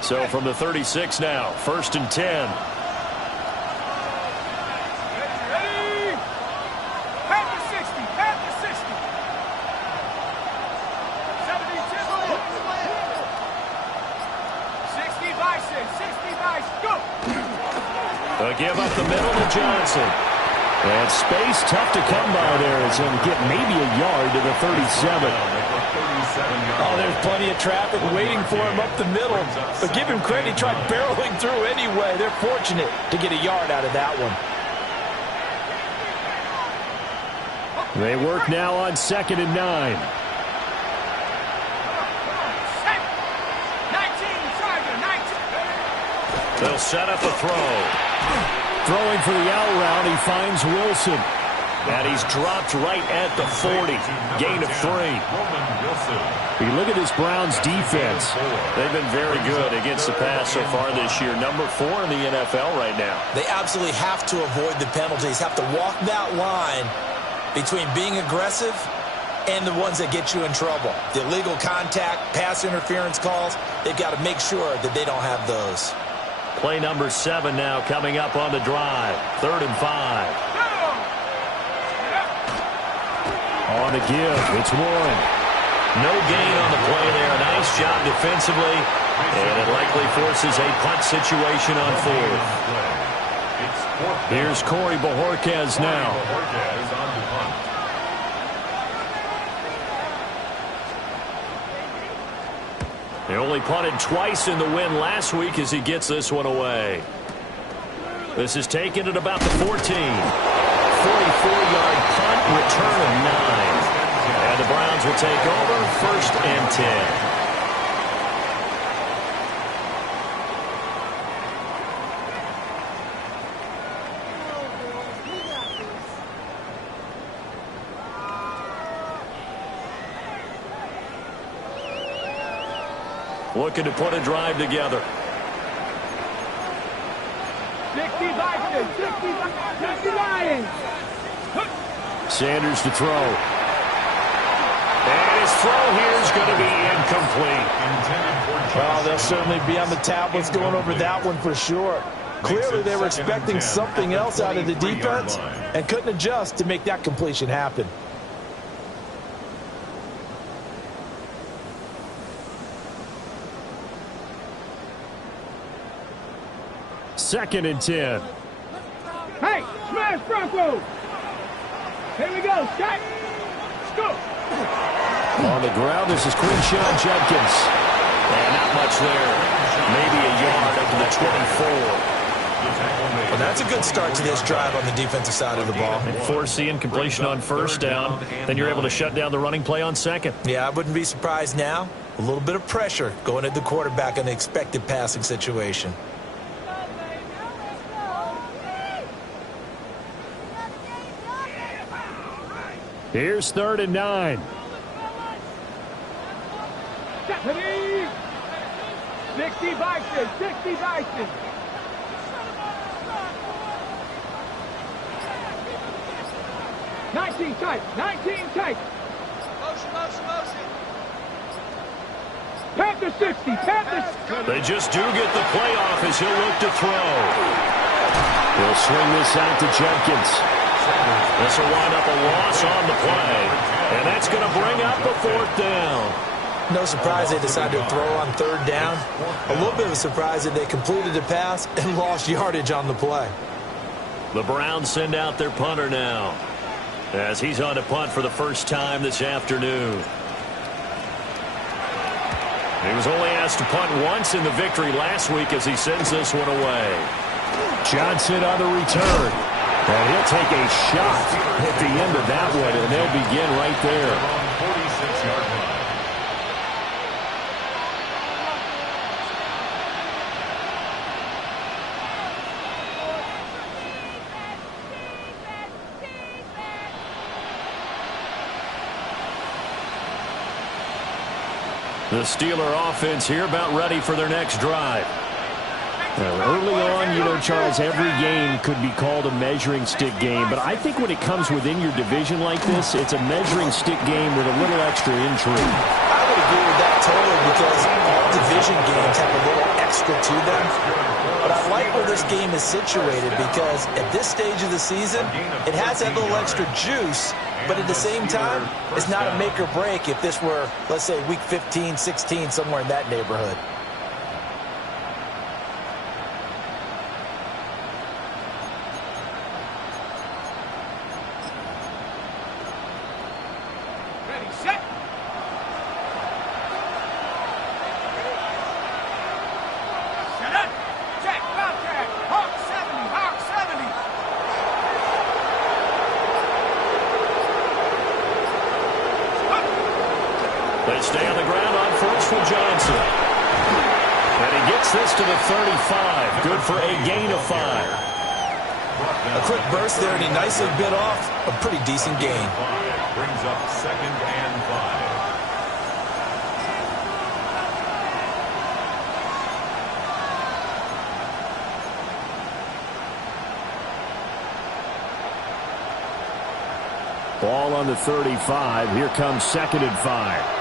So from the 36 now, 1st and 10. A give up the middle to Johnson. And space tough to come by there. It's going to get maybe a yard to the 37. Oh, there's plenty of traffic waiting for him up the middle. But give him credit, he tried barreling through anyway. They're fortunate to get a yard out of that one. They work now on 2nd and 9. They'll set up a throw. Throwing for the out route, he finds Wilson. And he's dropped right at the 40. Gain of 3. You look at this Browns defense. They've been very good against the pass so far this year. Number 4 in the NFL right now. They absolutely have to avoid the penalties, have to walk that line between being aggressive and the ones that get you in trouble. The illegal contact, pass interference calls, they've got to make sure that they don't have those. Play number 7 now coming up on the drive. 3rd and 5. On the give, it's Warren. No gain on the play there. Nice job defensively. And it likely forces a punt situation on 4th. Here's Corey Bojorquez now. They only punted twice in the win last week as he gets this one away. This is taken at about the 14. 44-yard punt, return of 9. And the Browns will take over 1st and 10. Looking to put a drive together. 60 Lions. Sanders to throw. And his throw here is going to be incomplete. Well, they'll certainly be on the tablets going over that one for sure. Clearly they were expecting something else out of the defense and couldn't adjust to make that completion happen. Second and 10. Hey, smash Bronco. Here we go, shot. Let's go. On the ground, this is Quinshawn Judkins. And not much there. Maybe a yard up to the 24. Well, that's a good start to this drive on the defensive side of the ball. Force the incompletion on 1st down. Then you're able to shut down the running play on 2nd. Yeah, I wouldn't be surprised now. A little bit of pressure going at the quarterback in the expected passing situation. Here's 3rd and 9. 60 Bison, 60 Bison. Nineteen tight. Motion. Panther 60, Panther. They just do get the play off as he'll look to throw. He'll swing this out to Judkins. This will wind up a loss on the play. And that's going to bring up a 4th down. No surprise they decided to throw on 3rd down. A little bit of a surprise that they completed the pass and lost yardage on the play. The Browns send out their punter now, as he's on to punt for the first time this afternoon. He was only asked to punt once in the victory last week as he sends this one away. Johnson on the return. And he'll take a shot at the end of that one, and they'll begin right there. 46-yard line. The Steeler offense here about ready for their next drive. Well, early on, you know, Charles, every game could be called a measuring stick game. But I think when it comes within your division like this, it's a measuring stick game with a little extra intrigue. I would agree with that totally because all division games have a little extra extra to them. But I like where this game is situated because at this stage of the season, it has that little extra juice, but at the same time, it's not a make or break if this were, let's say, week 15, 16, somewhere in that neighborhood. They stay on the ground on first for Johnson. And he gets this to the 35. Good for a gain of 5. A quick burst there, and he nicely bit off a pretty decent gain. Brings up 2nd and 5. Ball on the 35. Here comes 2nd and 5.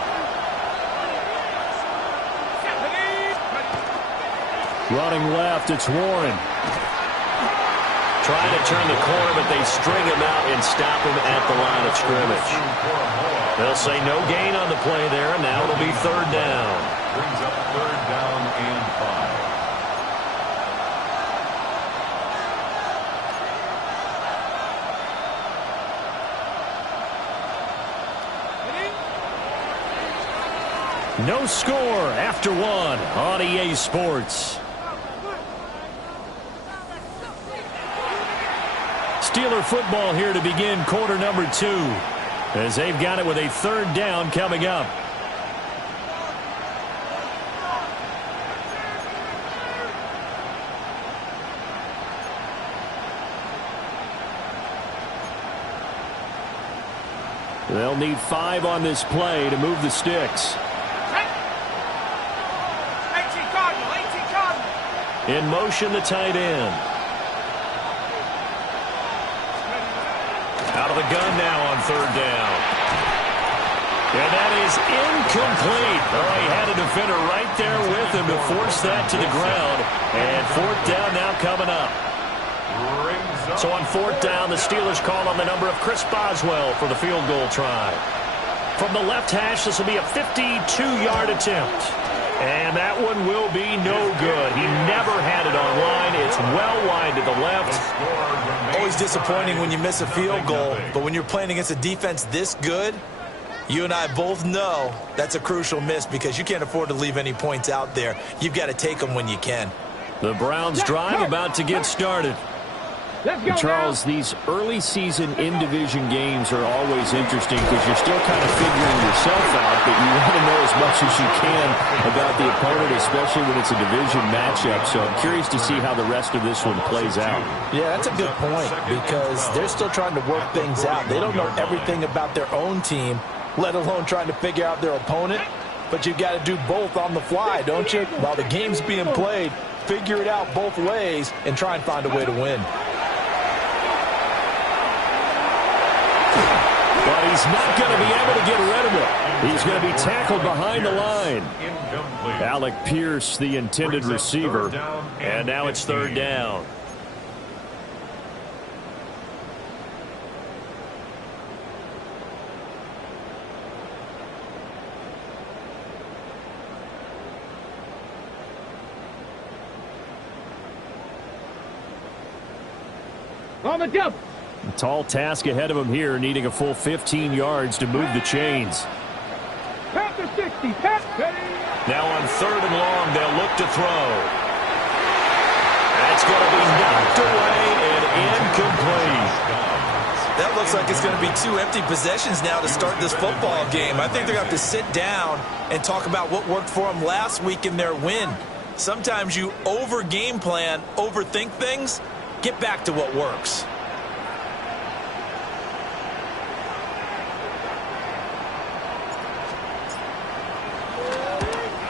Running left, it's Warren. Trying to turn the corner, but they string him out and stop him at the line of scrimmage. They'll say no gain on the play there, and now it'll be 3rd down. Brings up 3rd down and 5. No score after 1 on EA Sports. Steeler football here to begin quarter number 2, as they've got it with a 3rd down coming up. They'll need 5 on this play to move the sticks. In motion, the tight end. Out of the gun now on 3rd down. And that is incomplete. Oh, he had a defender right there with him to force that to the ground. And 4th down now coming up. So on 4th down, the Steelers call on the number of Chris Boswell for the field goal try. From the left hash, this will be a 52-yard attempt. And that one will be no good. He never had it on line. It's well wide to the left. Always disappointing when you miss a field goal, but when you're playing against a defense this good, you and I both know that's a crucial miss because you can't afford to leave any points out there. You've got to take them when you can. The Browns drive about to get started. Let's go, Charles, these early season in-division games are always interesting because you're still kind of figuring yourself out, but you want to know as much as you can about the opponent, especially when it's a division matchup. So I'm curious to see how the rest of this one plays out. Yeah, that's a good point because they're still trying to work things out. They don't know everything about their own team, let alone trying to figure out their opponent. But you've got to do both on the fly, don't you? While the game's being played, figure it out both ways and try and find a way to win. But he's not going to be able to get rid of it. He's going to be tackled behind the line. Alec Pierce, the intended receiver. And now it's 3rd down. On the jump. A tall task ahead of him here, needing a full 15 yards to move the chains. Pat the 60. Pat. Now on 3rd and long, they'll look to throw. That's going to be knocked away and incomplete. That looks like it's going to be 2 empty possessions now to start this football game. I think they're going to have to sit down and talk about what worked for them last week in their win. Sometimes you over-game plan, overthink things. Get back to what works.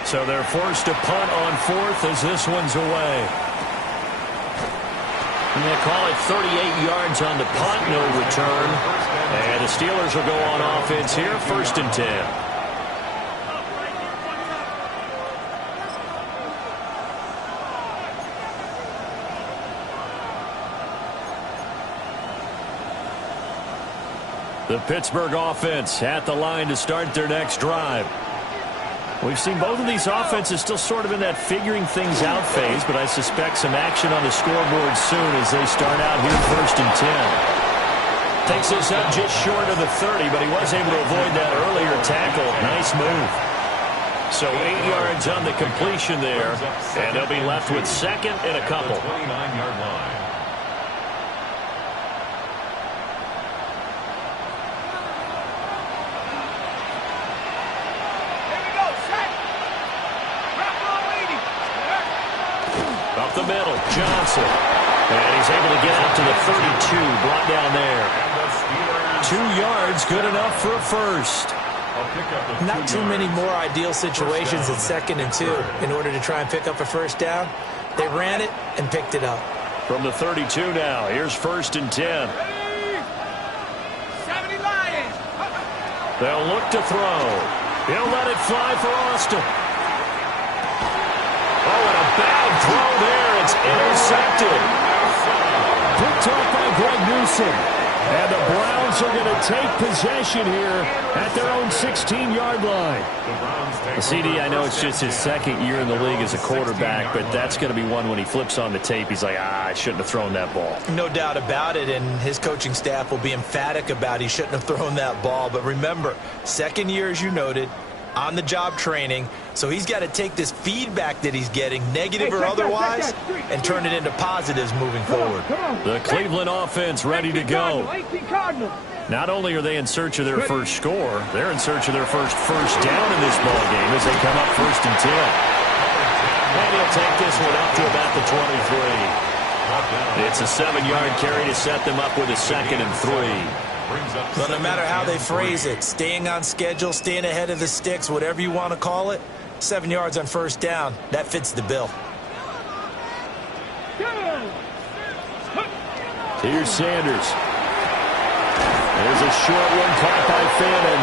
So they're forced to punt on 4th as this one's away. And they call it 38 yards on the punt, no return. And the Steelers will go on offense here, 1st and 10. The Pittsburgh offense at the line to start their next drive. We've seen both of these offenses still sort of in that figuring things out phase, but I suspect some action on the scoreboard soon as they start out here first and 10. Takes this up just short of the 30, but he was able to avoid that earlier tackle. Nice move. So 8 yards on the completion there, and they'll be left with second and a couple. 29-yard line. Up the middle, Johnson. And he's able to get out to the 32, brought down there. 2 yards, good enough for a first. Not too many more ideal situations at 2nd and 2 in order to try and pick up a first down. They ran it and picked it up. From the 32 now, here's first and 10. 70 Lions. They'll look to throw. He'll let it fly for Austin. Oh, and a bad throw there. It's intercepted. Picked off by Greg Newsome. And the Browns are going to take possession here at their own 16-yard line. CD, I know it's just his second year in the league as a quarterback, but that's going to be one when he flips on the tape. He's like, I shouldn't have thrown that ball. No doubt about it, and his coaching staff will be emphatic about he shouldn't have thrown that ball. But remember, second year, as you noted, on-the-job training, so he's got to take this feedback that he's getting, negative or otherwise, and turn it into positives moving forward. The Cleveland offense ready to go. Not only are they in search of their first score, they're in search of their first down in this ball game as they come up first and 10. And he'll take this one up to about the 23. It's a 7-yard carry to set them up with a 2nd and 3. So no matter how they phrase it, staying on schedule, staying ahead of the sticks, whatever you want to call it, 7 yards on first down, that fits the bill. Here's Sanders. There's a short one caught by Fannin.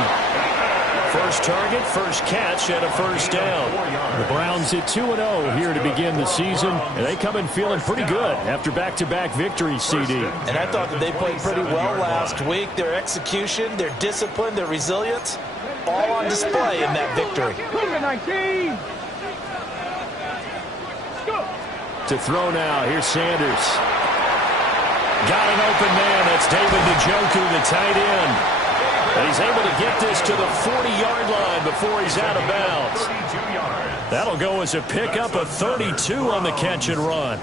First target, first catch, and a first down. The Browns at 2-0 here to begin the season, and they come in feeling pretty good after back-to-back victories, CD. And I thought that they played pretty well last week. Their execution, their discipline, their resilience, all on display in that victory. To throw now, here's Sanders. Got an open man. That's David Njoku, the tight end. And he's able to get this to the 40-yard line before he's out of bounds. That'll go as a pickup of 32 on the catch and run.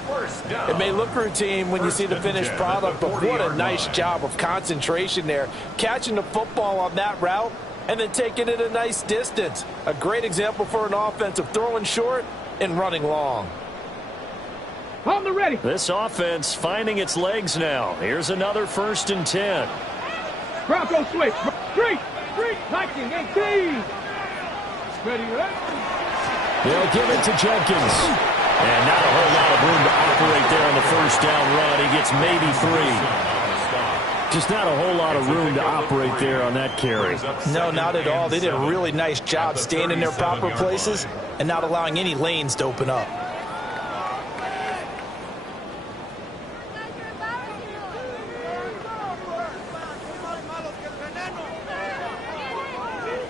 It may look routine when you see the finished product, but what a nice job of concentration there. Catching the football on that route and then taking it a nice distance. A great example for an offense of throwing short and running long. On the ready. This offense finding its legs now. Here's another first and 10. Bronco switch. 3, 19, 18. Ready, They'll give it to Jenkins. And not a whole lot of room to operate there on the first down run. He gets maybe 3. Just not a whole lot of room to operate there on that carry. No, not at all. They did a really nice job staying in their proper places and not allowing any lanes to open up.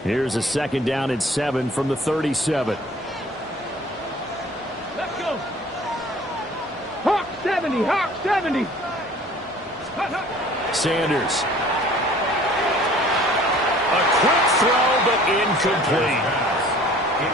Here's a 2nd down and 7 from the 37. Let's go. Hawk 70, Hawk 70. Sanders. A quick throw, but incomplete.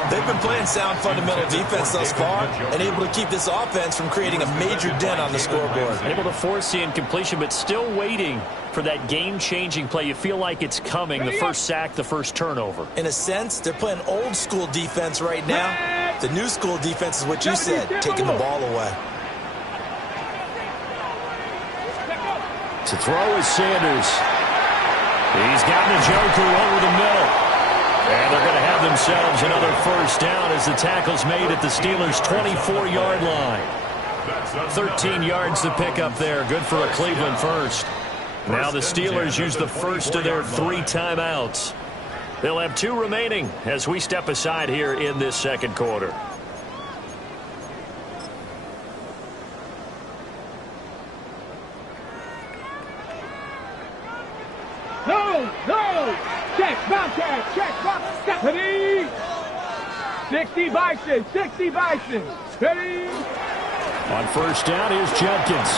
They've been playing sound fundamental defense thus far and able to keep this offense from creating a major dent on the scoreboard. Able to force the incompletion, but still waiting for that game-changing play. You feel like it's coming, the first sack, the first turnover. In a sense, they're playing old-school defense right now. The new-school defense is what you said, taking the ball away. To throw is Sanders. He's got Njoku over the middle. And they're going to have themselves another first down as the tackle's made at the Steelers' 24-yard line. 13 yards to pick up there. Good for a Cleveland first. Now the Steelers use the first of their 3 timeouts. They'll have 2 remaining as we step aside here in this second quarter. No! Zone. Check. Bounce check. Check. Bounce. Step. Ready. 60 Bison. 60 Bison. Ready. On first down, here's Judkins.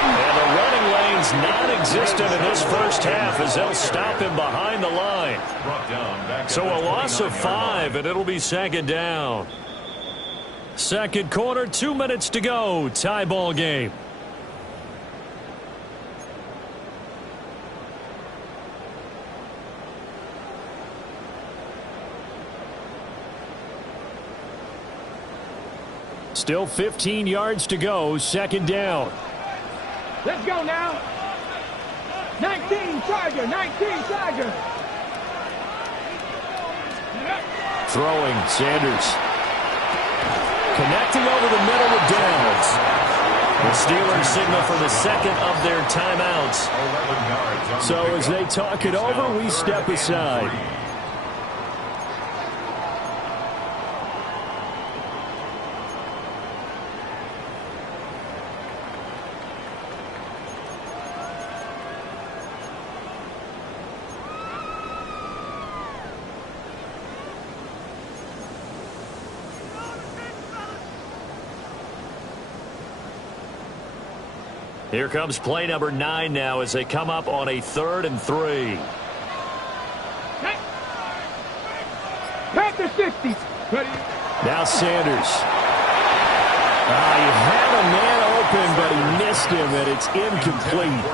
And the running lane's non-existent in this first half as they'll stop him behind the line. So a loss of 5, and it'll be second down. Second quarter, 2 minutes to go. Tie ball game. Still 15 yards to go. Second down. Let's go now. 19 Tiger. 19 Tiger. Throwing, Sanders. Connecting over the middle with Downs. The Steelers signal for the second of their timeouts. So as they talk it over, we step aside. Here comes play number 9 now as they come up on a 3rd and 3. Panther 60. Ready. Now Sanders. He had a man open, but he missed him, and it's incomplete.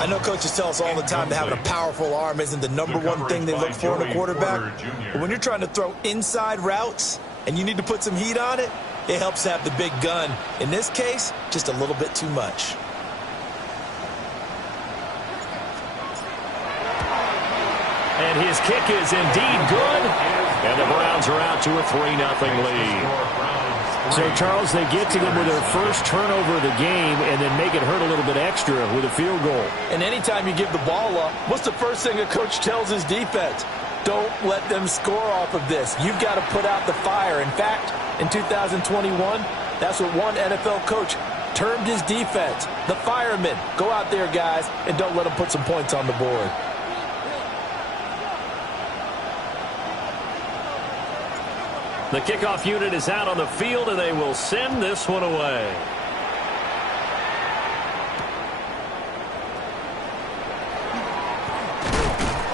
I know coaches tell us all the time that having a powerful arm isn't the number one thing they look for in a quarterback. But when you're trying to throw inside routes and you need to put some heat on it, it helps have the big gun. In this case, just a little bit too much. And his kick is indeed good. And the Browns are out to a 3-0 lead. So, Charles, they get to them with their first turnover of the game and then make it hurt a little bit extra with a field goal. And anytime you give the ball up, what's the first thing a coach tells his defense? Don't let them score off of this. You've got to put out the fire. In fact, in 2021, that's what one NFL coach termed his defense. The firemen. Go out there, guys, and don't let them put some points on the board. The kickoff unit is out on the field, and they will send this one away.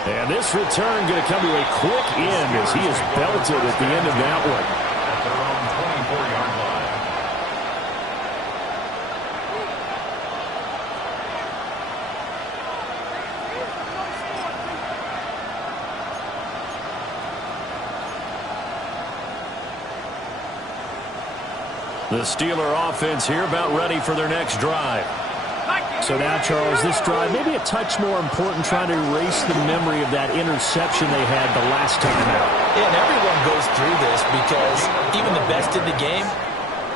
And this return going to come to a quick end as he is belted at the end of that one. At their own 24-yard line. The Steeler offense here about ready for their next drive. So now, Charles, this drive maybe a touch more important, trying to erase the memory of that interception they had the last time out. Yeah, and everyone goes through this because even the best in the game,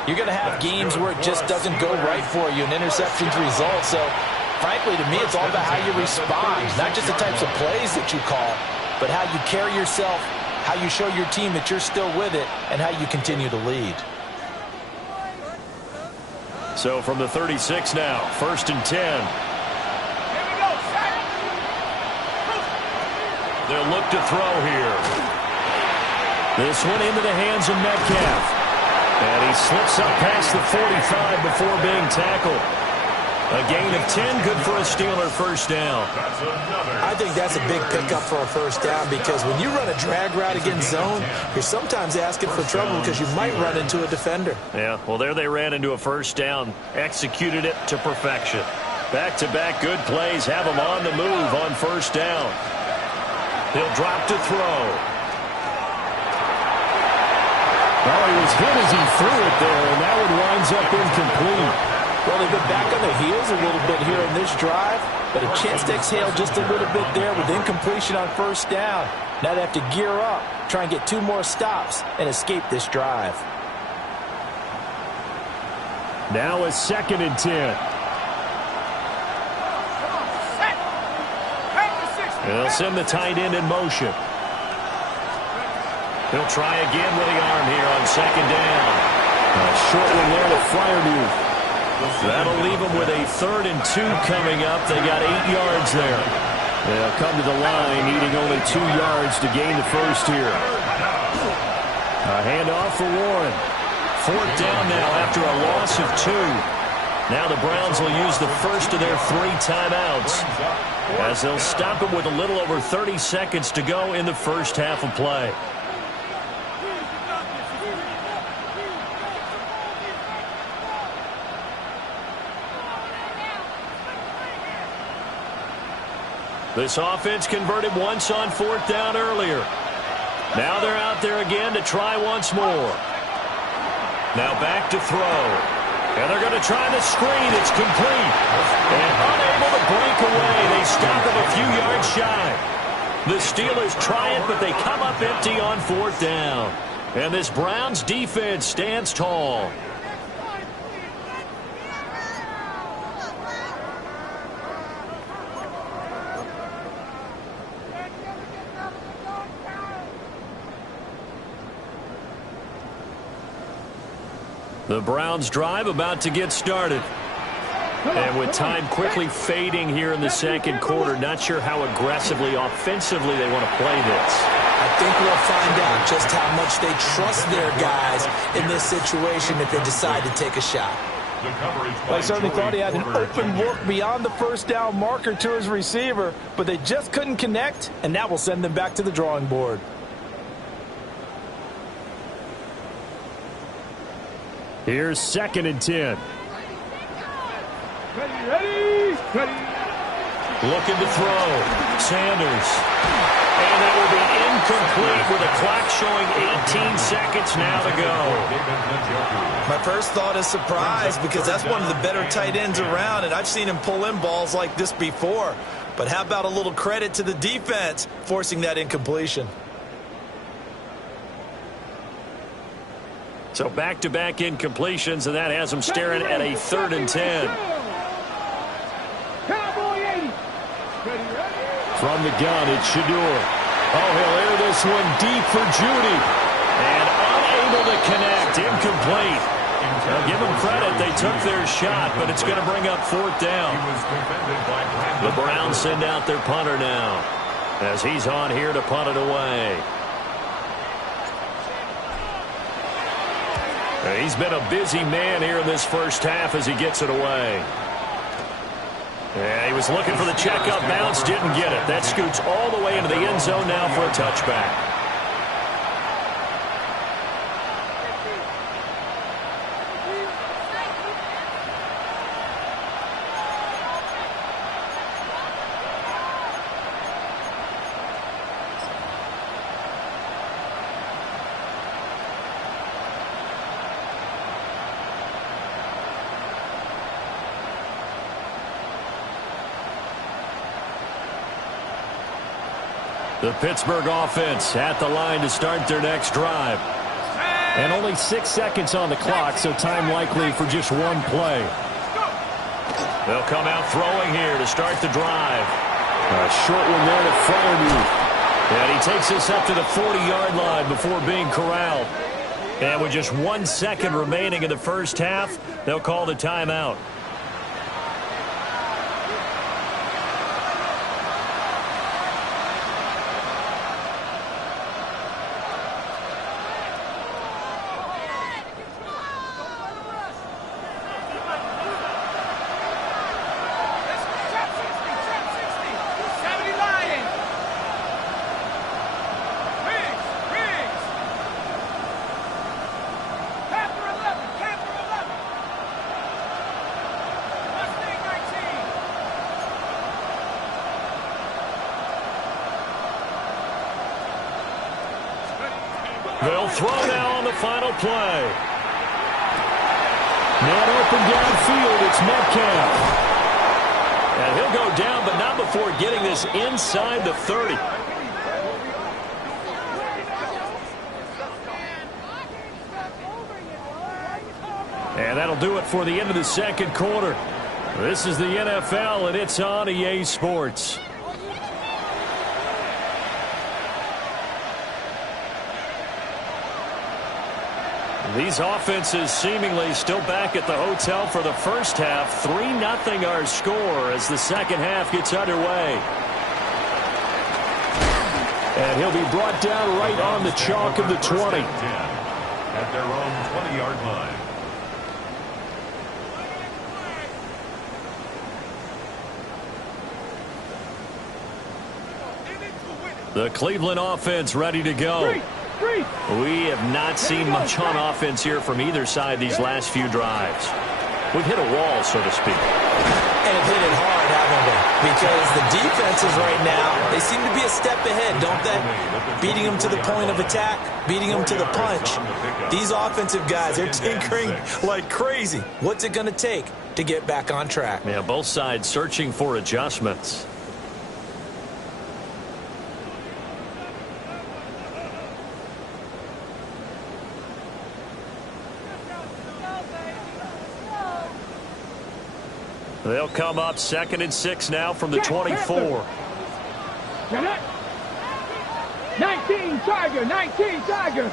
you're going to have games where it just doesn't go right for you, and interceptions result. So, frankly, to me, it's all about how you respond, not just the types of plays that you call, but how you carry yourself, how you show your team that you're still with it, and how you continue to lead. So from the 36 now, 1st and 10. They'll look to throw here. This one into the hands of Metcalf. And he slips up past the 45 before being tackled. A gain of 10, good for a Steeler first down. I think that's a big pickup for a first down because when you run a drag route against zone, you're sometimes asking for trouble because you might run into a defender. Yeah, well, there they ran into a first down, executed it to perfection. Back-to-back good plays have him on the move on first down. He'll drop to throw. Well, he was hit as he threw it there, and that one winds up incomplete. Well, they've been back on their heels a little bit here in this drive, but a chance to exhale just a little bit there with incompletion on first down. Now they have to gear up, try and get 2 more stops, and escape this drive. Now a 2nd and 10. And they'll send the tight end in motion. He'll try again with the arm here on 2nd down. A short one there to Freiermuth. That'll leave them with a 3rd and 2 coming up. They got 8 yards there. They'll come to the line, needing only 2 yards to gain the first here. A handoff for Warren. 4th down now after a loss of 2. Now the Browns will use the first of their 3 timeouts, as they'll stop it with a little over 30 seconds to go in the first half of play. This offense converted once on 4th down earlier. Now they're out there again to try once more. Now back to throw. And they're going to try the screen. It's complete. And unable to break away. They stop him a few yards shy. The Steelers try it, but they come up empty on 4th down. And this Browns defense stands tall. The Browns drive about to get started. And with time quickly fading here in the second quarter, not sure how aggressively, offensively they want to play this. I think we'll find out just how much they trust their guys in this situation if they decide to take a shot. I certainly thought he had an open look beyond the first down marker to his receiver, but they just couldn't connect, and that will send them back to the drawing board. Here's 2nd and 10. Ready. Looking to throw. Sanders. And that will be incomplete with a clock showing 18 seconds now to go. My first thought is surprise, because that's one of the better tight ends around, and I've seen him pull in balls like this before. But how about a little credit to the defense forcing that incompletion? So back-to-back incompletions, and that has them staring at a 3rd and 10. From the gun, it's Shedeur. Oh, he'll air this one deep for Judy. And unable to connect, incomplete. Now, give them credit, they took their shot, but it's going to bring up 4th down. The Browns send out their punter now, as he's on here to punt it away. He's been a busy man here in this first half as he gets it away. Yeah, he was looking for the checkup bounce, didn't get it. That scoots all the way into the end zone now for a touchback. The Pittsburgh offense at the line to start their next drive. And only 6 seconds on the clock, so time likely for just one play. They'll come out throwing here to start the drive. A short one there to Freiermuth. And he takes this up to the 40-yard line before being corralled. And with just 1 second remaining in the first half, they'll call the timeout. They'll throw now on the final play. Not open downfield, it's Metcalf. And he'll go down, but not before getting this inside the 30. And that'll do it for the end of the second quarter. This is the NFL, and it's on EA Sports. These offenses seemingly still back at the hotel for the first half. 3-0 our score as the second half gets underway. And he'll be brought down right on the chalk of the 20. At their own 20-yard line. The Cleveland offense ready to go. We have not seen much on offense here from either side these last few drives. We've hit a wall, so to speak. And have hit it hard, haven't we? Because the defenses right now, they seem to be a step ahead, don't they? Beating them to the point of attack, beating them to the punch. These offensive guys, they're tinkering like crazy. What's it going to take to get back on track? Yeah, both sides searching for adjustments. They'll come up 2nd and 6 now from the 24. 19 Tiger, 19 Tiger.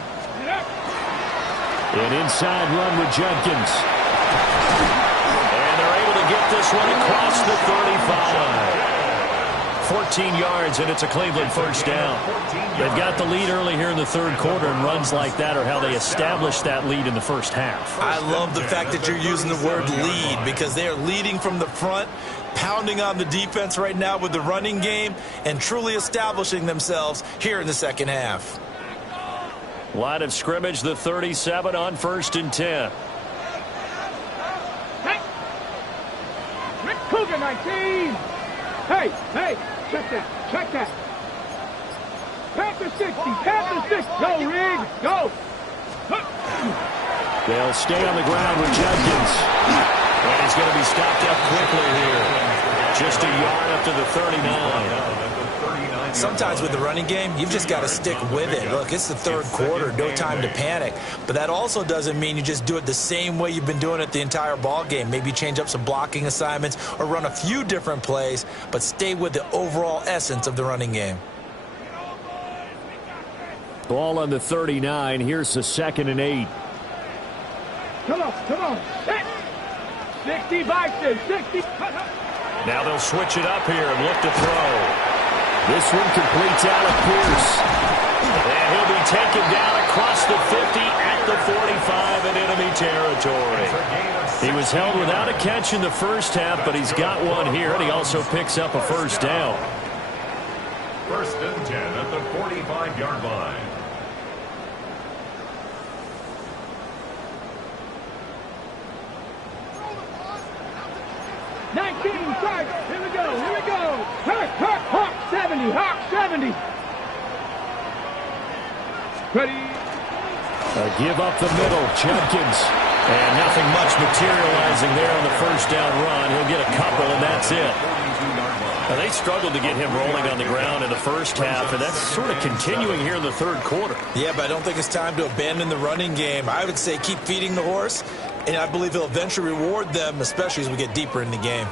An inside run with Jenkins. And they're able to get this one across the 35. 14 yards, and it's a Cleveland first down. They've got the lead early here in the third quarter, and runs like that are how they established that lead in the first half. I love the fact that you're using the word lead, because they are leading from the front, pounding on the defense right now with the running game, and truly establishing themselves here in the second half. Line of scrimmage, the 37 on 1st and 10. Hey! Cougar 19! Hey, check that. Panther 60, Panther 60. Go, Rig, go. They'll stay on the ground with Jenkins. And he's going to be stopped up quickly here. Just a yard up to the 39. Sometimes with the running game, you've just got to stick with it. Look, it's the third quarter, no time to panic. But that also doesn't mean you just do it the same way you've been doing it the entire ball game. Maybe change up some blocking assignments or run a few different plays, but stay with the overall essence of the running game. Ball on the 39. Here's the 2nd and 8. Come on. 60 Bison, 60. Now they'll switch it up here and look to throw. This one completes Alec Pierce. And he'll be taken down across the 50 at the 45 in enemy territory. He was held without a catch in the first half, but he's got one here, and he also picks up a first down. 1st and 10 at the 45-yard line. Here we go. Hawk 70. Ready. Give up the middle, Jenkins. And nothing much materializing there on the first down run. He'll get a couple, and that's it. Now, they struggled to get him rolling on the ground in the first half, and that's sort of continuing here in the third quarter. Yeah, but I don't think it's time to abandon the running game. I would say keep feeding the horse, and I believe he'll eventually reward them, especially as we get deeper in the game.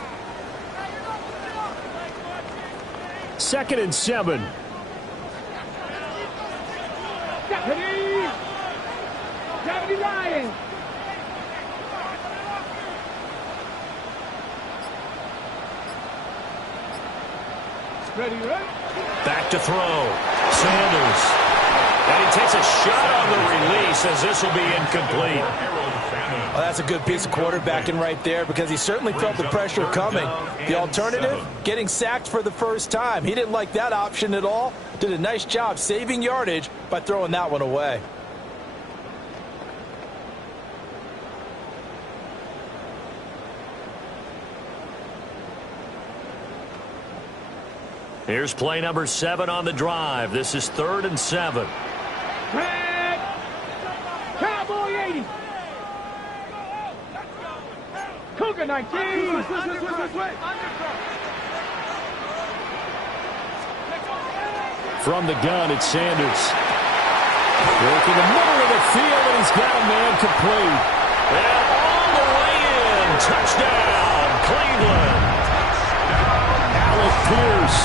2nd and 7. Deputy Lions. Ready. Back to throw. Sanders. And he takes a shot on the release as this will be incomplete. Well, that's a good piece of quarterbacking right there, because he certainly felt the pressure coming. The alternative, getting sacked for the first time. He didn't like that option at all. Did a nice job saving yardage by throwing that one away. Here's play number 7 on the drive. This is 3rd and 7. Cowboy 80. Cougar 19. From the gun, it's Sanders. Working the middle of the field, and he's got a man complete. And all the way in. Touchdown, Cleveland. Alec Pierce,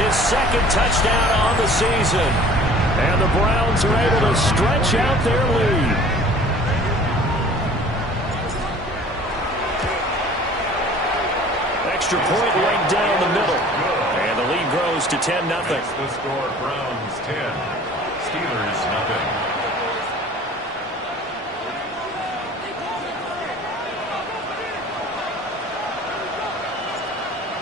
his 2nd touchdown on the season. And the Browns are able to stretch out their lead. Extra point right down the middle. And the lead grows goes to 10-0. That's the score. Browns 10, Steelers nothing.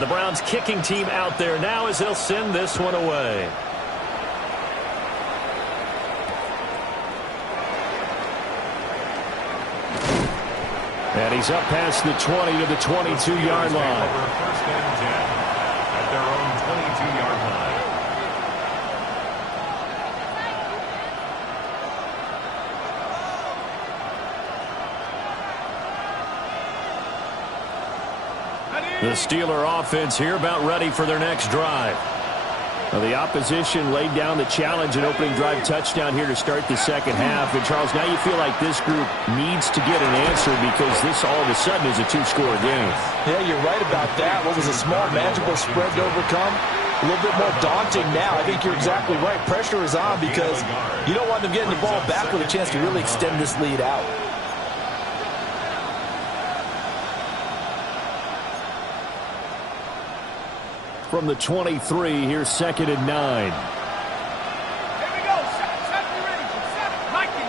The Browns kicking team out there now as they'll send this one away. And he's up past the 20 to the 22-yard line. First and 10 at their own 22-yard line. The Steeler offense here about ready for their next drive. Now the opposition laid down the challenge and opening drive touchdown here to start the second half. And, Charles, now you feel like this group needs to get an answer because this all of a sudden is a two-score game. Yeah, you're right about that. What was a small, manageable spread to overcome? A little bit more daunting now. I think you're exactly right. Pressure is on because you don't want them getting the ball back with a chance to really extend this lead out. From the 23, here's 2nd and 9. Here we go. Set the range. 7, Mikey,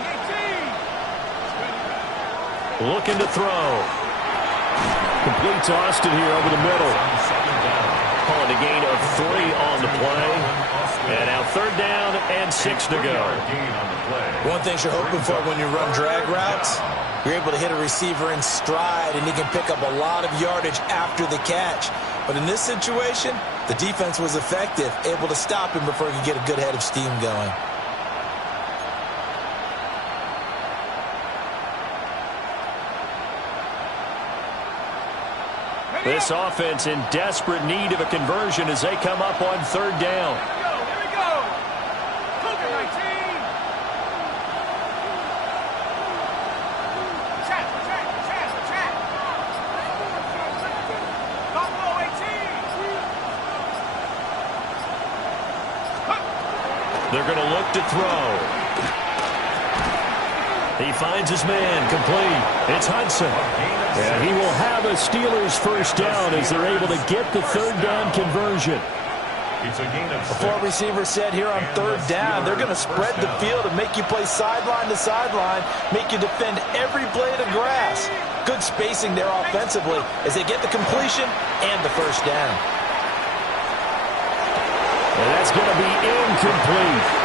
18. Looking to throw. Complete to Austin here over the middle. Calling a gain of 3 on the play. And now 3rd down and 6 to go. One thing you're hoping for when you run drag routes, you're able to hit a receiver in stride, and he can pick up a lot of yardage after the catch. But in this situation, the defense was effective, able to stop him before he could get a good head of steam going. This offense in desperate need of a conversion as they come up on 3rd down. Here we go. Cougar 19. Check. Buffalo 18. They're going to look to throw. He finds his man, complete. It's Hudson. And he will have a Steelers first down as they're able to get the 3rd down conversion. Before receivers said here on 3rd down, they're going to spread the field and make you play sideline to sideline, make you defend every blade of grass. Good spacing there offensively as they get the completion and the first down. And that's going to be incomplete.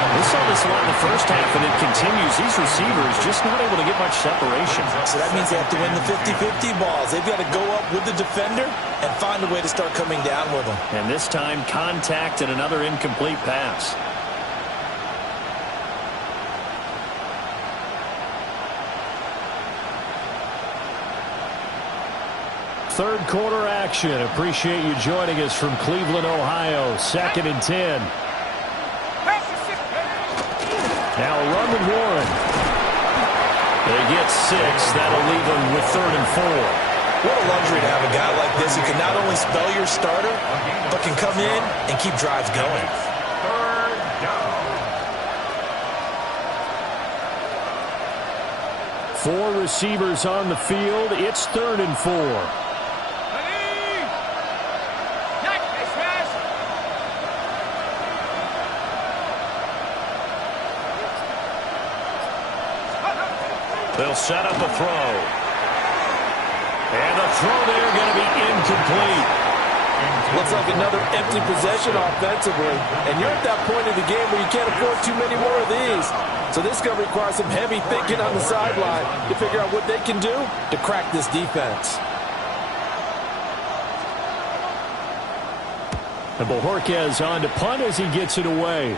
We saw this a lot in the first half, and it continues. These receivers just not able to get much separation. So that means they have to win the 50-50 balls. They've got to go up with the defender and find a way to start coming down with them. And this time, contact and another incomplete pass. Third quarter action. Appreciate you joining us from Cleveland, Ohio. 2nd and 10. Now a run with Warren. They get 6. That'll leave them with 3rd and 4. What a luxury to have a guy like this who can not only spell your starter, but can come in and keep drives going. 3rd down. 4 receivers on the field. It's 3rd and 4. They'll set up a throw. And the throw there going to be incomplete. Looks like another empty possession offensively. And you're at that point in the game where you can't afford too many more of these. So this is going to require some heavy thinking on the sideline to figure out what they can do to crack this defense. And Bojorquez on to punt as he gets it away.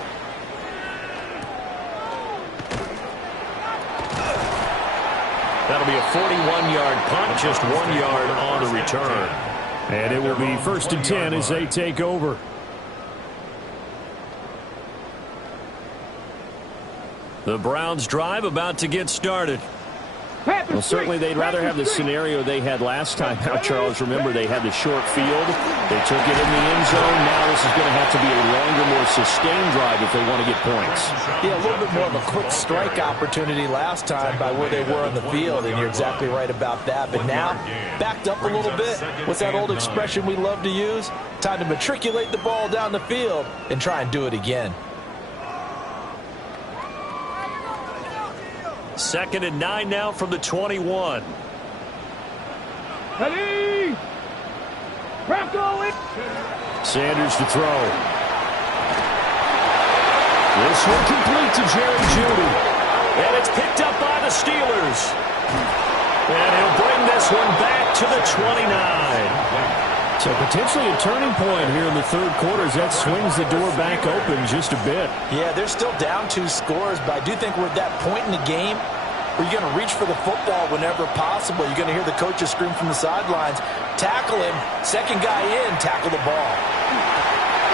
That'll be a 41-yard punt, just 1 yard on the return. And it will be 1st and 10 as they take over. The Browns drive about to get started. Well, certainly they'd rather have the scenario they had last time out, Charles. Remember, they had the short field. They took it in the end zone. Now this is going to have to be a longer, more sustained drive if they want to get points. Yeah, a little bit more of a quick strike opportunity last time by where they were on the field, and you're exactly right about that. But now, backed up a little bit. What's that old expression we love to use? Time to matriculate the ball down the field and try and do it again. 2nd and 9 now from the 21. Ready? Sanders to throw. This one complete to Jerry Jeudy. And it's picked up by the Steelers. And he'll bring this one back to the 29. So potentially a turning point here in the third quarter as that swings the door back open just a bit. Yeah, they're still down 2 scores, but I do think we're at that point in the game where you're going to reach for the football whenever possible. You're going to hear the coaches scream from the sidelines, tackle him, second guy in, tackle the ball.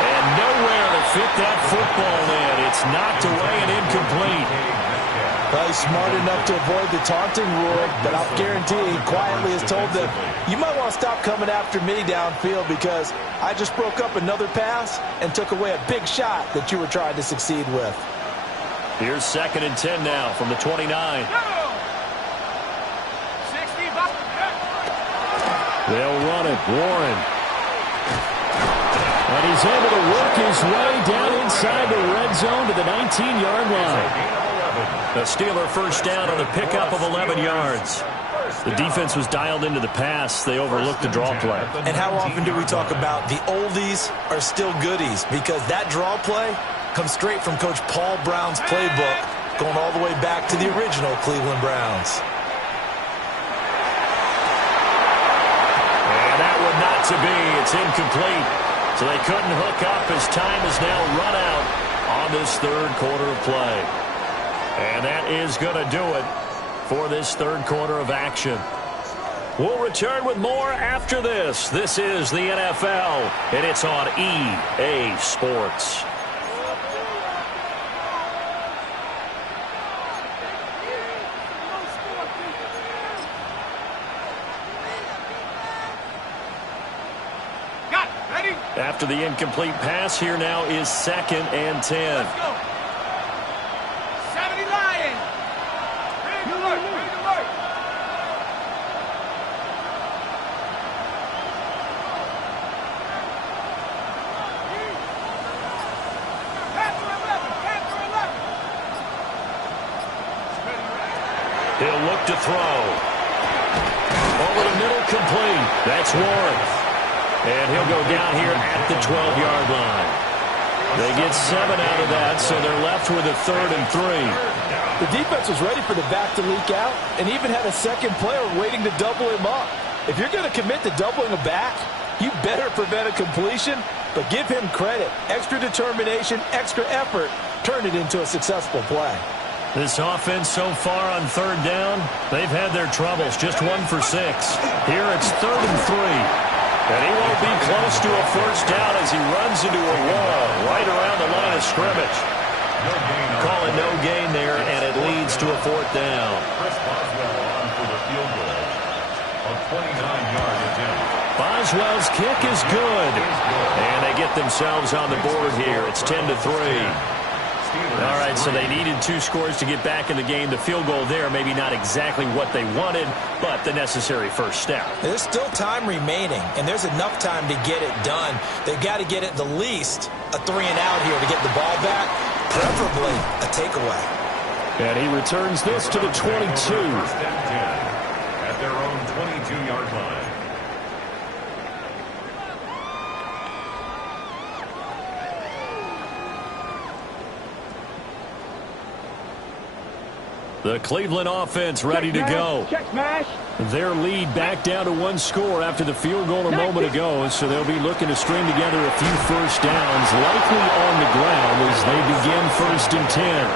And nowhere to fit that football in. It's knocked away and incomplete. Well, he's smart enough to avoid the taunting rule, but I'll guarantee he quietly has told them, you might want to stop coming after me downfield because I just broke up another pass and took away a big shot that you were trying to succeed with. Here's 2nd and 10 now from the 29. They'll run it. Warren. And he's able to work his way down inside the red zone to the 19-yard line. The Steeler first down on the pickup of 11 yards. The defense was dialed into the pass. They overlooked the draw play. And how often do we talk about the oldies are still goodies? Because that draw play comes straight from Coach Paul Brown's playbook, going all the way back to the original Cleveland Browns. And that one not to be. It's incomplete. So they couldn't hook up as time is now run out on this third quarter of play. And that is going to do it for this third quarter of action. We'll return with more after this. This is the NFL, and it's on EA Sports. After the incomplete pass, here now is 2nd and 10. Let's go. 70 Lions. Ready to work. Ready to work. He'll look to throw. Over the middle, complete. That's Warren. And he'll go down here at the 12-yard line. They get 7 out of that, so they're left with a 3rd and 3. The defense was ready for the back to leak out and even had a second player waiting to double him up. If you're going to commit to doubling a back, you better prevent a completion, but give him credit. Extra determination, extra effort, turned it into a successful play. This offense so far on 3rd down, they've had their troubles. Just 1 for 6. Here it's 3rd and 3. And he won't be close to a first down as he runs into a wall right around the line of scrimmage. Call it no gain there, and it leads to a 4th down. Chris Boswell on for the field goal. A 29-yard attempt. Boswell's kick is good. And they get themselves on the board here. It's 10-3. All right, so they needed 2 scores to get back in the game. The field goal there, maybe not exactly what they wanted, but the necessary first step. There's still time remaining, and there's enough time to get it done. They've got to get at the least a 3-and-out here to get the ball back, preferably a takeaway. And he returns this to the 22. First and 10 at their own 22-yard line. The Cleveland offense ready to go. Check smash. Their lead back down to 1 score after the field goal a moment ago, so they'll be looking to string together a few first downs, likely on the ground as they begin 1st and 10.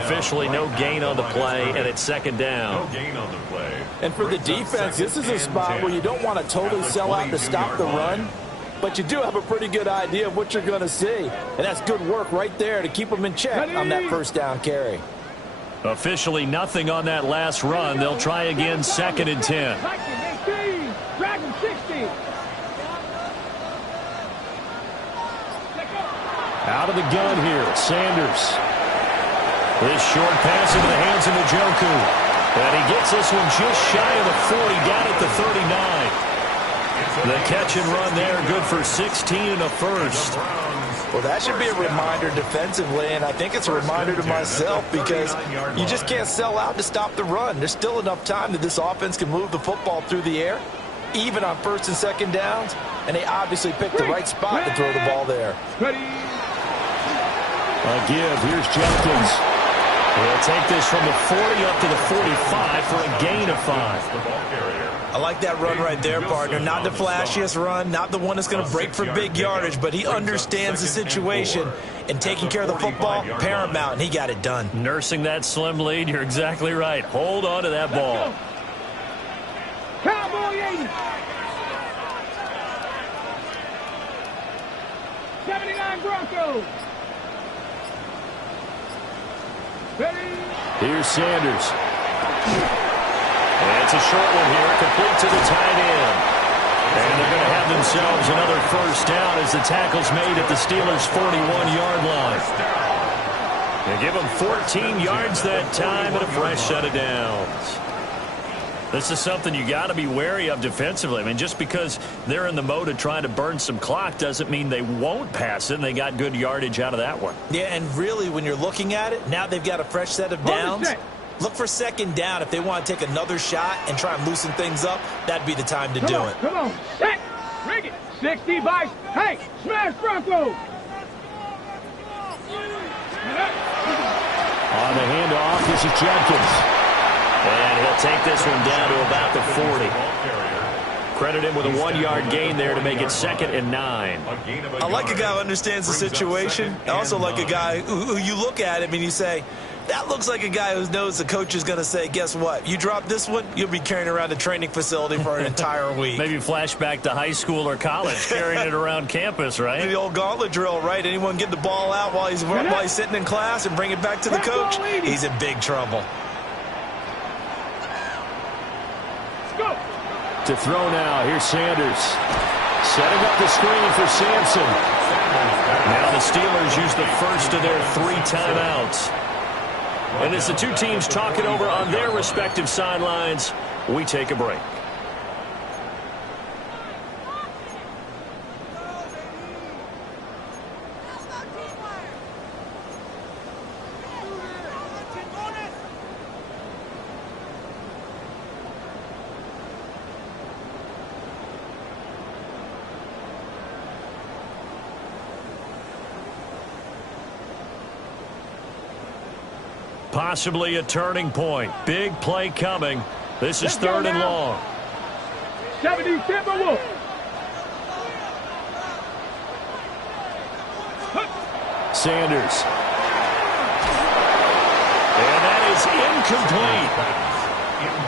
Officially no gain on the play, and it's 2nd down. No gain on the play. And for the defense, this is a spot where you don't want to totally sell out to stop the run, but you do have a pretty good idea of what you're going to see. And that's good work right there to keep them in check on that first down carry. Officially nothing on that last run. They'll try again, 2nd and 10. Dragon 60. Out of the gun here, Sanders. This short pass into the hands of Njoku. And he gets this one just shy of the 40, down at the 39. The catch and run there, good for 16 and a first. Well, that should be a reminder defensively, and I think it's a reminder to myself because you just can't sell out to stop the run. There's still enough time that this offense can move the football through the air, even on 1st and 2nd downs, and they obviously picked the right spot to throw the ball there. A give. Here's Jenkins. He'll take this from the 40 up to the 45 for a gain of 5. I like that run right there, partner. Not the flashiest run, not the one that's going to break for big yardage, but he understands the situation, and taking care of the football, paramount, and he got it done. Nursing that slim lead, you're exactly right. Hold on to that ball. Cowboy 80. 79 Broncos. Here's Sanders. And it's a short one here, complete to the tight end. And they're going to have themselves another first down as the tackle's made at the Steelers' 41-yard line. They give them 14 yards that time and a fresh set of downs. This is something you got to be wary of defensively. I mean, just because they're in the mode of trying to burn some clock doesn't mean they won't pass it, and they got good yardage out of that one. Yeah, and really, when you're looking at it, now they've got a fresh set of downs. Look for 2nd down. If they want to take another shot and try and loosen things up, that'd be the time to do it. Come on, set, rig it. 60 by, hey, smash Broncos. On the handoff, this is Jenkins. And he'll take this one down to about the 40. Credit him with a 1-yard gain there to make it 2nd and 9. I like a guy who understands the situation. I also like a guy who you look at him and you say, that looks like a guy who knows the coach is going to say, guess what? You drop this one, you'll be carrying around the training facility for an entire week. Maybe flashback to high school or college, carrying it around campus, right? The old gauntlet drill, right? Anyone get the ball out while he's sitting in class and bring it back to the coach? He's in big trouble. To throw now, here's Sanders. Setting up the screen for Sampson. Now the Steelers use the first of their 3 timeouts. And as the two teams talk it over on their respective sidelines, we take a break. Possibly a turning point. Big play coming. This is 3rd and long. 70 Timberwolves. Sanders. And that is incomplete.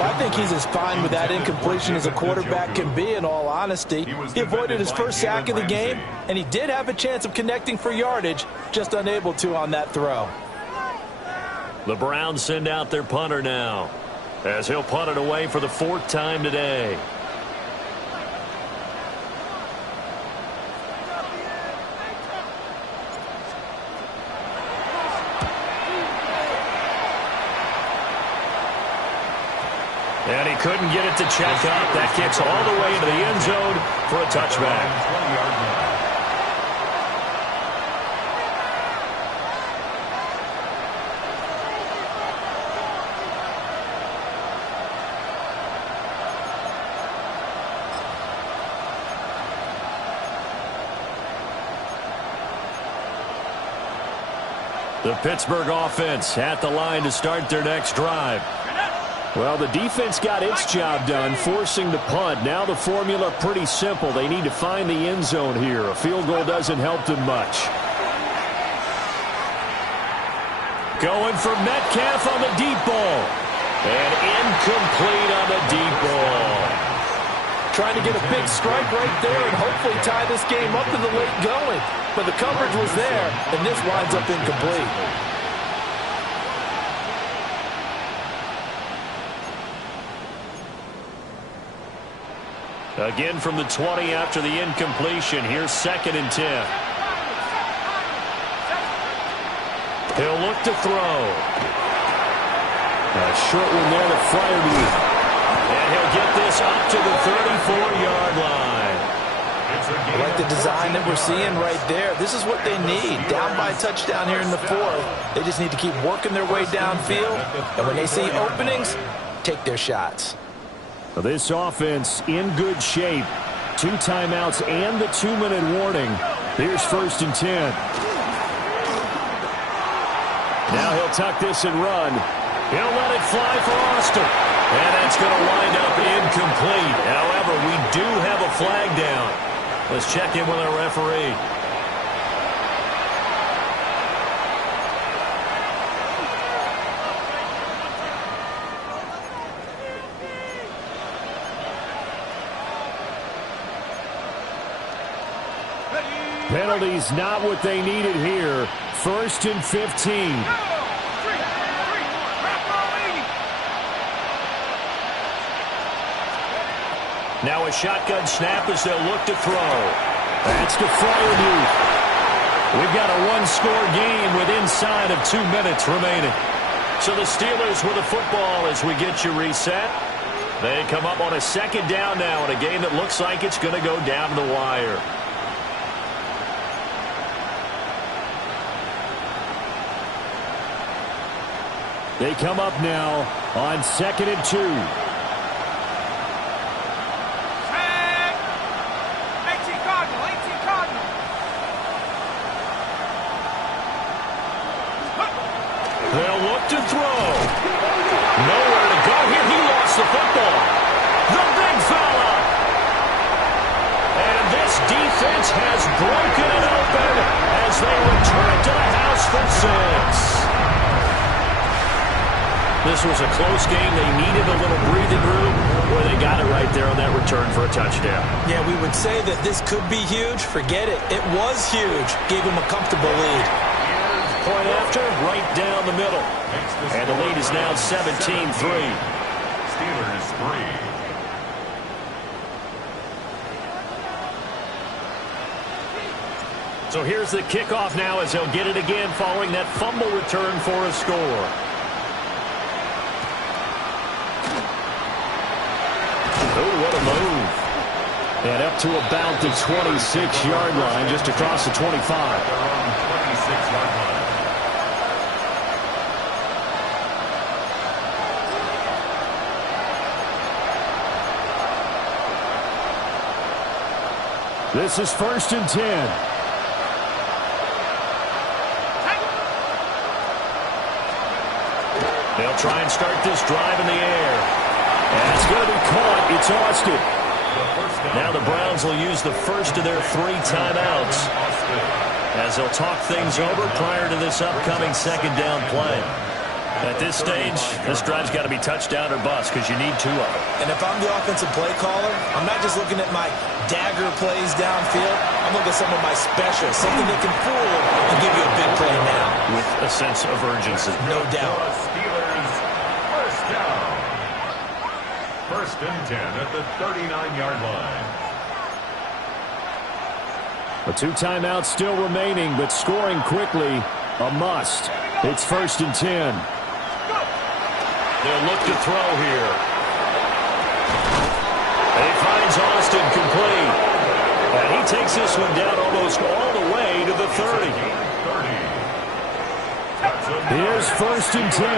I think he's as fine with that incompletion as a quarterback can be, in all honesty. He avoided his first sack of the game, and he did have a chance of connecting for yardage, just unable to on that throw. The Browns send out their punter now, as he'll punt it away for the 4th time today. And he couldn't get it to check up. That kicks all the way into the end zone for a touchback. The Pittsburgh offense at the line to start their next drive. Well, the defense got its job done, forcing the punt. Now the formula pretty simple. They need to find the end zone here. A field goal doesn't help them much. Going for Metcalf on the deep ball. And incomplete on the deep ball. Trying to get a big strike right there and hopefully tie this game up in the late going. But the coverage was there, and this winds up incomplete. Again from the 20 after the incompletion. Here's 2nd and 10. He'll look to throw. A short one there to Freiermuth. And he'll get this up to the 34-yard line. I like the design that we're seeing right there. This is what they need. Down by a touchdown here in the 4th. They just need to keep working their way downfield. And when they see openings, take their shots. This offense in good shape. 2 timeouts and the 2-minute warning. Here's 1st and 10. Now he'll tuck this and run. He'll let it fly for Austin. And that's going to wind up incomplete. However, we do have a flag down. Let's check in with our referee. Penalties not what they needed here. 1st and 15. Now a shotgun snap as they'll look to throw. That's to Freiermuth. We've got a 1-score game with inside of 2 minutes remaining. So the Steelers with the football as we get you reset. They come up on a 2nd down now in a game that looks like it's going to go down to the wire. They come up now on 2nd and 2. 18 Cardinal. They'll look to throw. Nowhere to go here. He lost the football. The big fella. And this defense has broken it open as they return to the house for 6. This was a close game. They needed a little breathing room. Boy, they got it right there on that return for a touchdown. Yeah, we would say that this could be huge. Forget it. It was huge. Gave him a comfortable lead. Point after, right down the middle. And the lead is now 17-3. Steelers 3. So here's the kickoff now as they'll get it again following that fumble return for a score. Oh, what a move. And up to about the 26-yard line, just across the 25. 26-yard line. This is 1st and 10. They'll try and start this drive in the air. And it's going to be caught. It's Austin. Now the Browns will use the first of their 3 timeouts as they'll talk things over prior to this upcoming 2nd down play. At this stage, this drive's got to be touchdown or bust because you need 2 of them. And if I'm the offensive play caller, I'm not just looking at my dagger plays downfield. I'm looking at some of my specials, something that can fool and give you a big play now. With a sense of urgency. No doubt. Steelers 1st down. 1st and 10 at the 39-yard line. The 2 timeouts still remaining, but scoring quickly, a must. It's 1st and 10. They'll look to throw here. And he finds Austin complete. And he takes this one down almost all the way to the 30. Here's 1st and 10.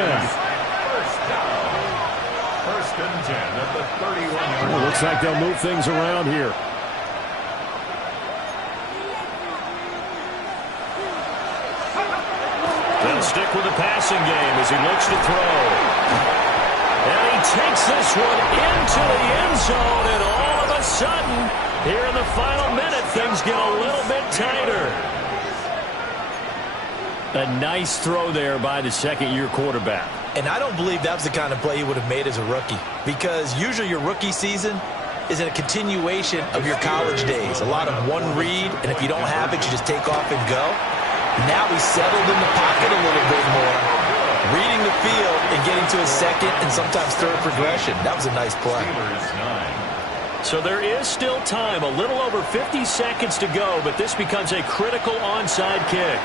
1st and 10 at the 31-yard line. Looks like they'll move things around here. They'll stick with the passing game as he looks to throw. And he takes this one into the end zone, and all of a sudden, here in the final minute, things get a little bit tighter. A nice throw there by the 2nd-year quarterback. And I don't believe that was the kind of play he would have made as a rookie, because usually your rookie season is a continuation of your college days. A lot of one read, and if you don't have it, you just take off and go. Now he's settled in the pocket a little bit more, reading the field and getting to his 2nd and sometimes 3rd progression. That was a nice play. Steelers 9. So there is still time, a little over 50 seconds to go, but this becomes a critical onside kick.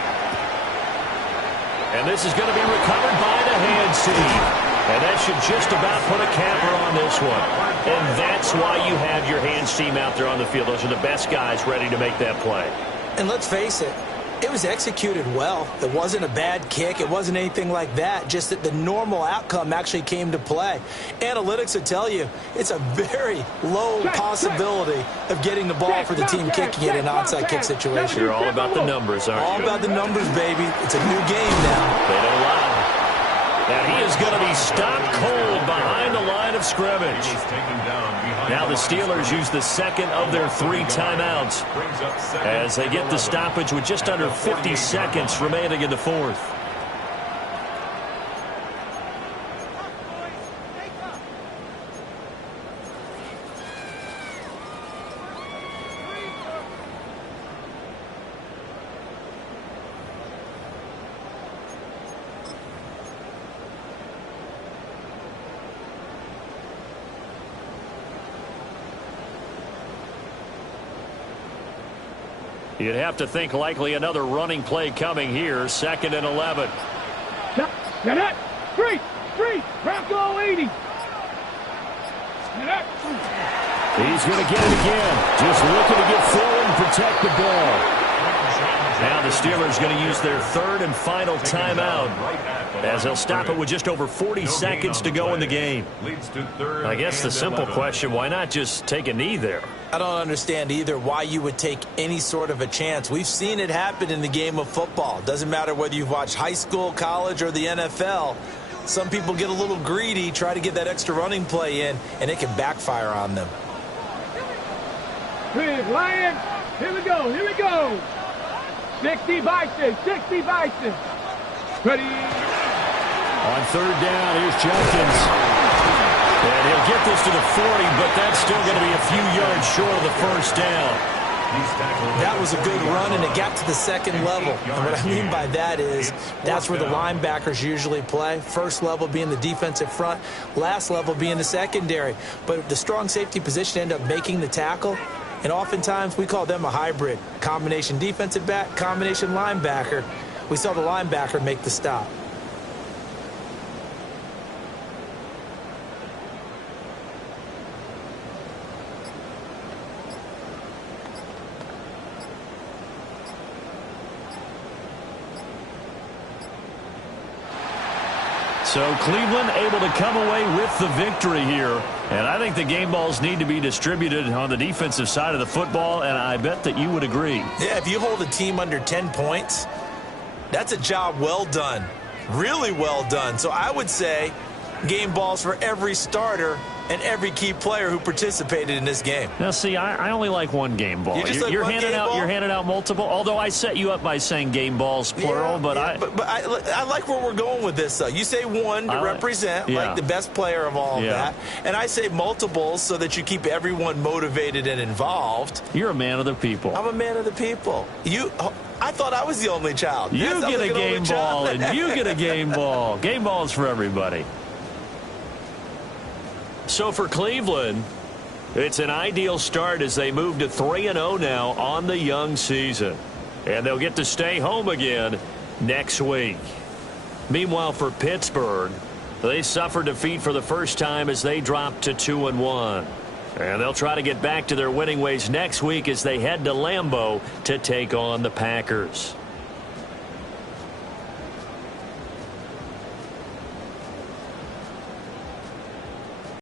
And this is going to be recovered by the hand seam. And that should just about put a capper on this one. And that's why you have your hands team out there on the field. Those are the best guys ready to make that play. And let's face it, it was executed well. It wasn't a bad kick. It wasn't anything like that. Just that the normal outcome actually came to play. Analytics will tell you it's a very low possibility of getting the ball for the team kicking it in an onside kick situation. You're all about the numbers, aren't you? All about the numbers, baby. It's a new game now. They don't lie. And he is going to be stopped cold behind the line of scrimmage. Now the Steelers use the second of their 3 timeouts as they get the stoppage with just under 50 seconds remaining in the fourth. You'd have to think likely another running play coming here. 2nd and 11. Get it. Street. Bronco 80. Get it. He's going to get it again. Just looking to get forward and protect the ball. Now the Steelers going to use their 3rd and final timeout as they'll stop it with just over 40 seconds to go in the game. I guess the simple question, why not just take a knee there? I don't understand either why you would take any sort of a chance. We've seen it happen in the game of football. Doesn't matter whether you've watched high school, college, or the NFL. Some people get a little greedy, try to get that extra running play in, and it can backfire on them. Big Lions. Here we go. 60 Bison. Ready. On 3rd down, here's Jenkins. And he'll get this to the 40, but that's still going to be a few yards short of the first down. That was a good run, and it got to the 2nd level. And what I mean by that is that's where the linebackers usually play. First level being the defensive front, last level being the secondary. But the strong safety position ended up making the tackle, and oftentimes we call them a hybrid. Combination defensive back, combination linebacker. We saw the linebacker make the stop. So Cleveland able to come away with the victory here. And I think the game balls need to be distributed on the defensive side of the football, and I bet that you would agree. Yeah, if you hold a team under 10 points, that's a job well done. Really well done. So I would say game balls for every starter and every key player who participated in this game. Now, see, I only like one game ball. You're handing out multiple. Although I set you up by saying game balls plural, but I like where we're going with this. Though you say one to represent like the best player of all of that, and I say multiples so that you keep everyone motivated and involved. You're a man of the people. I'm a man of the people. I thought I was the only child. You get a game ball, and you get a game ball. Game balls for everybody. So for Cleveland, it's an ideal start as they move to 3-0 now on the young season. And they'll get to stay home again next week. Meanwhile, for Pittsburgh, they suffered defeat for the first time as they dropped to 2-1. And they'll try to get back to their winning ways next week as they head to Lambeau to take on the Packers.